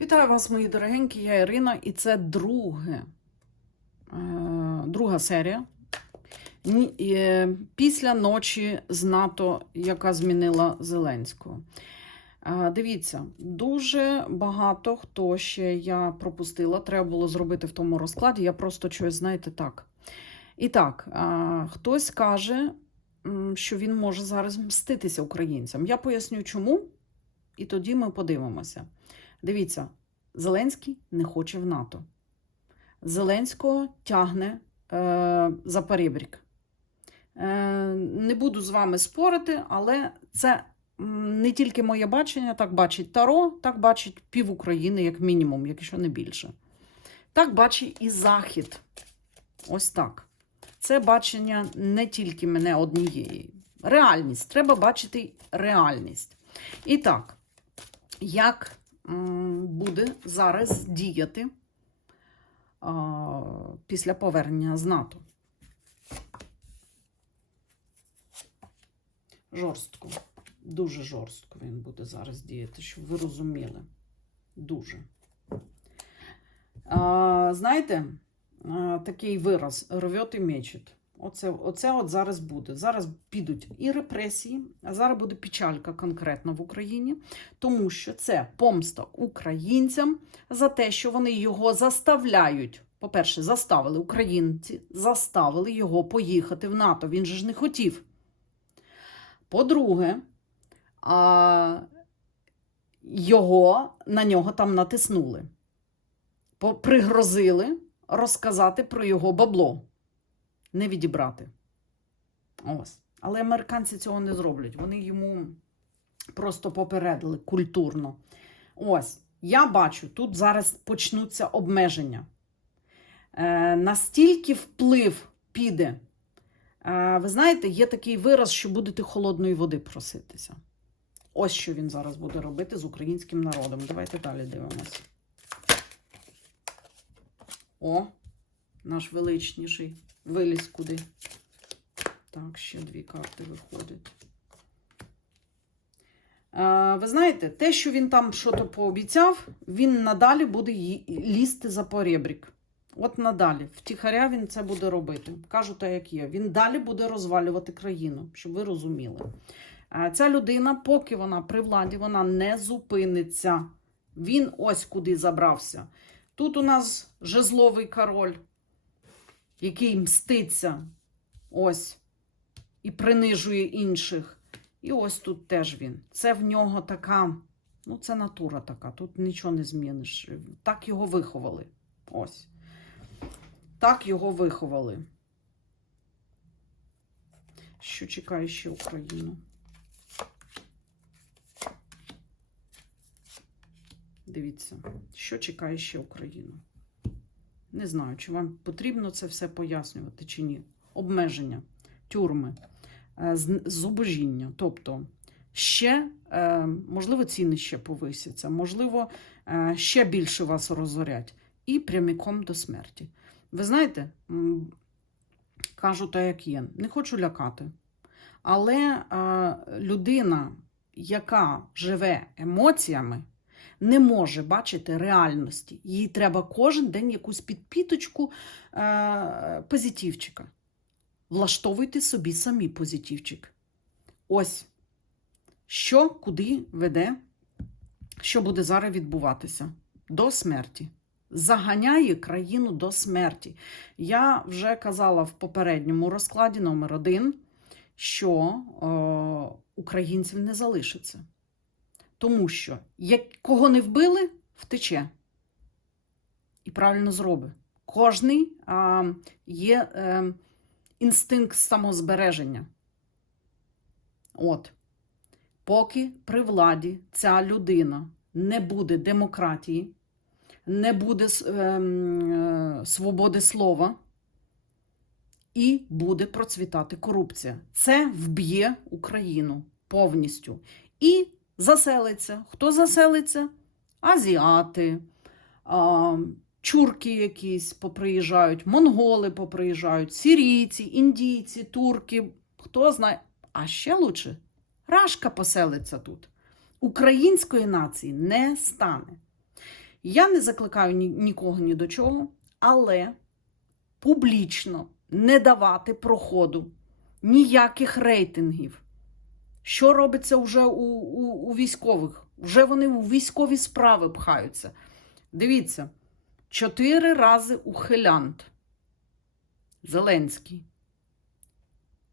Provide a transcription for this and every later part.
Вітаю вас, мої дорогенькі, я Ірина, і це друге, е, друга серія. Е, Після ночі з НАТО, яка змінила Зеленського. Е, Дивіться, дуже багато хто ще я пропустила. Треба було зробити в тому розкладі. Я просто щось, знаєте, так. І так, хтось каже, що він може зараз мститися українцям. Я поясню, чому, і тоді ми подивимося. Дивіться, Зеленський не хоче в НАТО. Зеленського тягне е, за перебрік. Е, не буду з вами спорити, але це не тільки моє бачення, так бачить Таро, так бачить пів України, як мінімум, якщо не більше. Так бачить і Захід. Ось так. Це бачення не тільки мене однієї. Реальність. Треба бачити реальність. І так, як буде зараз діяти після повернення з НАТО? Жорстко. Дуже жорстко він буде зараз діяти, щоб ви розуміли. Дуже. Знаєте, такий вираз рвет і мечет. Оце, оце от зараз буде. Зараз підуть і репресії, а зараз буде печалька конкретно в Україні, тому що це помста українцям за те, що вони його заставляють. По-перше, заставили українці, заставили його поїхати в НАТО. Він же ж не хотів. По-друге, а, його на нього там натиснули. Пригрозили розказати про його бабло. Не відібрати. Ось. Але американці цього не зроблять. Вони йому просто попередили культурно. Ось. Я бачу, тут зараз почнуться обмеження. Е, настільки вплив піде. Е, ви знаєте, є такий вираз, що будете холодної води проситися. Ось що він зараз буде робити з українським народом. Давайте далі дивимося. О, наш величніший виліз куди. Так, ще дві карти виходять. Е, ви знаєте, те, що він там щось пообіцяв, він надалі буде лізти за поребрік. От надалі. Втіхаря він це буде робити. Кажу так, як є. Він далі буде розвалювати країну, щоб ви розуміли. Е, Ця людина, поки вона при владі, вона не зупиниться. Він ось куди забрався. Тут у нас жезловий король, який мститься ось і принижує інших. І ось тут теж він. Це в нього така, ну, це натура така, тут нічого не зміниш. Так його виховали. Ось. Так його виховали. Що чекає ще Україну? Дивіться, що чекає ще Україну? Не знаю, чи вам потрібно це все пояснювати чи ні. Обмеження, тюрми, е, зубожіння. Тобто, ще, е, можливо, ціни ще повисяться, можливо, е, ще більше вас розорять. І прямиком до смерті. Ви знаєте, кажу так, як є, не хочу лякати. Але людина, яка живе емоціями, не може бачити реальності. Їй треба кожен день якусь підпіточку е, позитивчика. Влаштовуйте собі самі позитивчик. Ось що куди веде, що буде зараз відбуватися до смерті. Заганяє країну до смерті. Я вже казала в попередньому розкладі номер один, що е, українців не залишиться. Тому що як кого не вбили, втече. І правильно зробить. Кожний а, є е, інстинкт самозбереження. От. Поки при владі ця людина не буде демократії, не буде ем, е, свободи слова і буде процвітати корупція. Це вб'є Україну повністю. І заселиться. Хто заселиться? Азіати, а, чурки якісь поприїжджають, монголи поприїжджають, сирійці, індійці, турки. Хто знає. А ще лучше Рашка поселиться тут. Української нації не стане. Я не закликаю ні, нікого ні до чого, але публічно не давати проходу ніяких рейтингів. Що робиться вже у, у, у військових? Вже вони у військові справи пхаються. Дивіться, чотири рази ухилянт. Зеленський.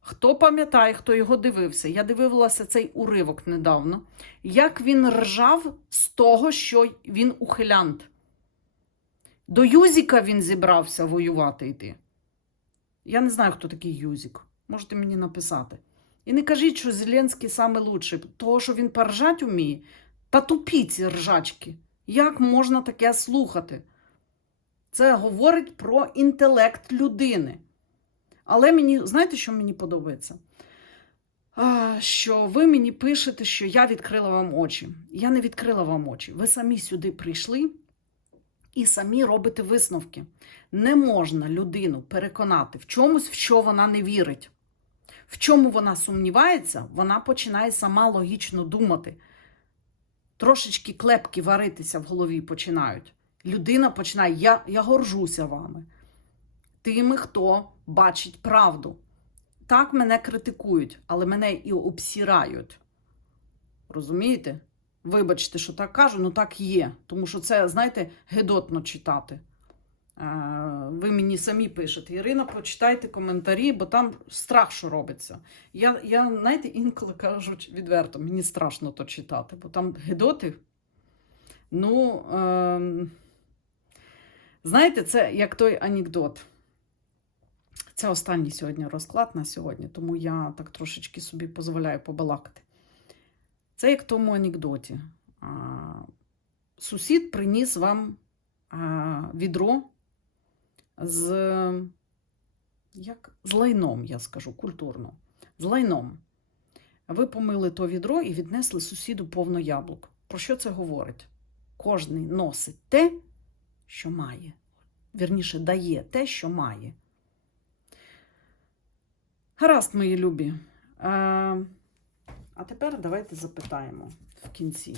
Хто пам'ятає, хто його дивився? Я дивилася цей уривок недавно. Як він ржав з того, що він ухилянт. До Юзіка він зібрався воювати йти. Я не знаю, хто такий Юзік. Можете мені написати. І не кажіть, що Зеленський саме лучший, того, що він поржать уміє. Та тупі ці ржачки. Як можна таке слухати? Це говорить про інтелект людини. Але мені, знаєте, що мені подобається? Що ви мені пишете, що я відкрила вам очі. Я не відкрила вам очі. Ви самі сюди прийшли і самі робите висновки. Не можна людину переконати в чомусь, в що вона не вірить. В чому вона сумнівається, вона починає сама логічно думати. Трошечки клепки варитися в голові починають. Людина починає, я, я горжуся вами. Тими, хто бачить правду. Так мене критикують, але мене і обсирають. Розумієте? Вибачте, що так кажу, ну так є. Тому що це, знаєте, гидотно читати. Е, Ви мені самі пишете, Ірина, почитайте коментарі, бо там страх, що робиться. Я, я знаєте, інколи кажу відверто, мені страшно то читати, бо там гидоти. Ну, е, знаєте, це як той анекдот. Це останній сьогодні розклад на сьогодні, тому я так трошечки собі дозволяю побалакати. Це як в тому анекдоті. А, Сусід приніс вам а, відро з, як? з лайном, я скажу, культурно. З лайном. Ви помили то відро і віднесли сусіду повно яблук. Про що це говорить? Кожний носить те, що має. Вірніше, дає те, що має. Гаразд, мої любі. А, а тепер давайте запитаємо в кінці.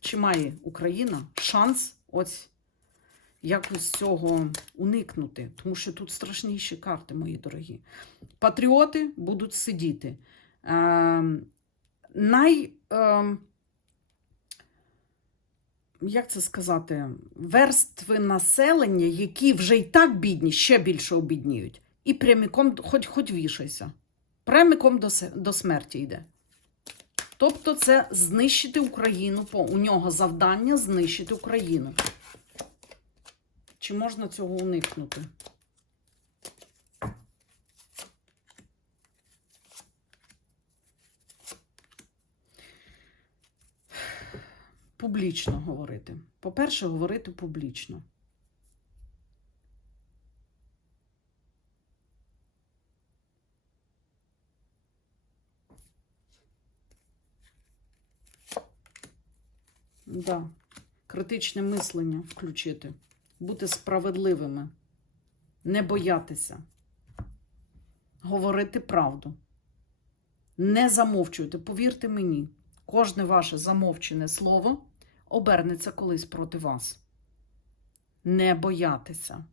Чи має Україна шанс ось якось цього уникнути? Тому що тут страшніші карти, мої дорогі. Патріоти будуть сидіти. Е, най, е, як це сказати, верстви населення, які вже і так бідні, ще більше обідніють. І прямиком, хоч, хоч вішайся. Прямиком до, до смерті йде. Тобто це знищити Україну. У нього завдання знищити Україну. Чи можна цього уникнути? Публічно говорити. По-перше, говорити публічно. Да. Критичне мислення включити. Бути справедливими. Не боятися. Говорити правду. Не замовчуйте. Повірте мені, кожне ваше замовчене слово обернеться колись проти вас. Не боятися. Е,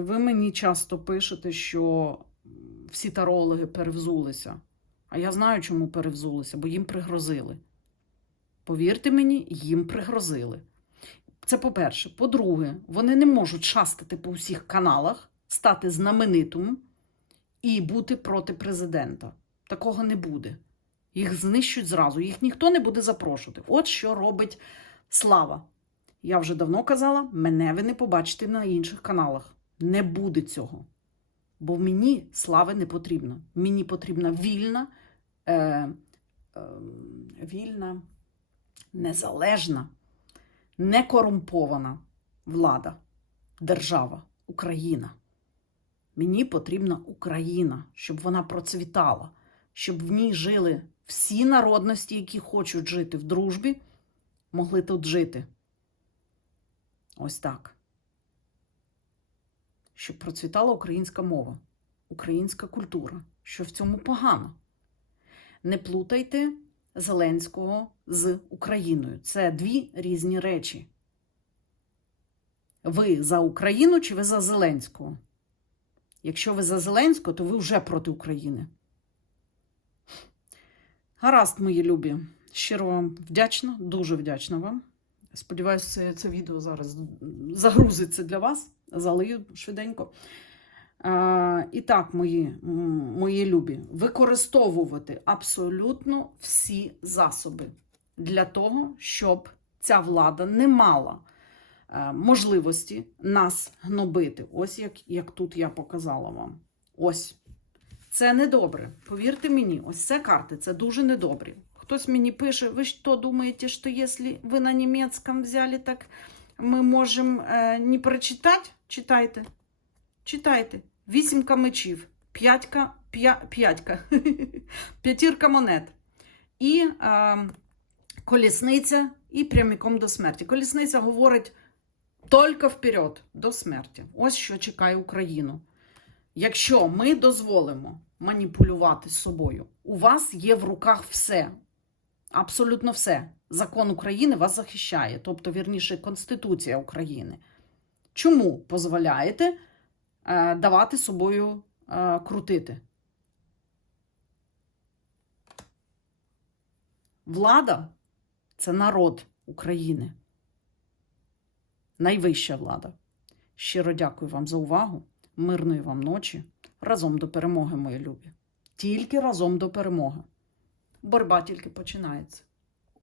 ви мені часто пишете, що всі тарологи перевзулися. А я знаю, чому перевзулися, бо їм пригрозили. Повірте мені, їм пригрозили. Це по-перше. По-друге, вони не можуть шастати по всіх каналах, стати знаменитим і бути проти президента. Такого не буде. Їх знищуть зразу, їх ніхто не буде запрошувати. От що робить слава. Я вже давно казала, мене ви не побачите на інших каналах. Не буде цього. Бо мені слави не потрібно. Мені потрібна вільна, е, е, вільна, незалежна, некорумпована влада, держава, Україна. Мені потрібна Україна, щоб вона процвітала, щоб в ній жили всі народності, які хочуть жити в дружбі, могли тут жити. Ось так. Щоб процвітала українська мова, українська культура. Що в цьому погано? Не плутайте Зеленського з Україною. Це дві різні речі. Ви за Україну чи ви за Зеленського? Якщо ви за Зеленського, то ви вже проти України. Гаразд, мої любі. Щиро вам вдячна, дуже вдячна вам. Сподіваюся, це, відео зараз загрузиться для вас, залию швиденько. І так, мої, мої любі, використовувати абсолютно всі засоби для того, щоб ця влада не мала е, можливості нас гнобити. Ось як, як тут я показала вам. Ось. Це недобре. Повірте мені, ось це карти, це дуже недобре. Хтось мені пише, ви що думаєте, що якщо ви на німецькому взяли, так ми можемо е, не прочитати? Читайте. Читайте. Вісімка мечів, п'ятька, п'я, п'ятька, п'ятірка монет. І е, колісниця, і прямиком до смерті. Колісниця говорить тільки вперед, до смерті. Ось що чекає Україну. Якщо ми дозволимо маніпулювати собою, у вас є в руках все, абсолютно все. Закон України вас захищає, тобто, вірніше, Конституція України. Чому дозволяєте давати собою е, крутити? Влада це народ України. Найвища влада. Щиро дякую вам за увагу. Мирної вам ночі. Разом до перемоги, мої любі. Тільки разом до перемоги. Боротьба тільки починається.